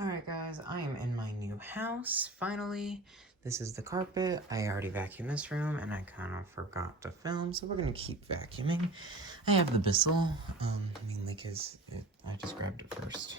Alright guys, I am in my new house, finally. This is the carpet. I already vacuumed this room, and I kind of forgot to film, so we're gonna keep vacuuming. I have the Bissell, mainly because I just grabbed it first.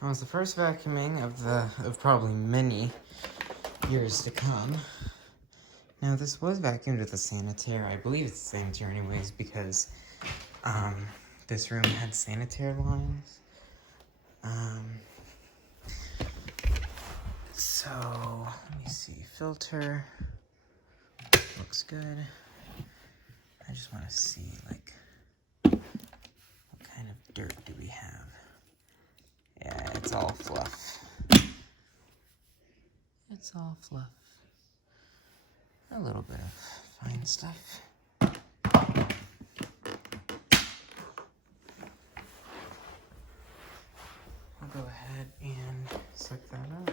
That was the first vacuuming of probably many years to come. Now, this was vacuumed with a sanitaire. I believe it's a sanitaire anyways, because this room had sanitary lines. So, let me see. Filter. Looks good. I just want to see, like, what kind of dirt do we have? Yeah, it's all fluff. It's all fluff. A little bit of fine stuff. I'll go ahead and suck that up.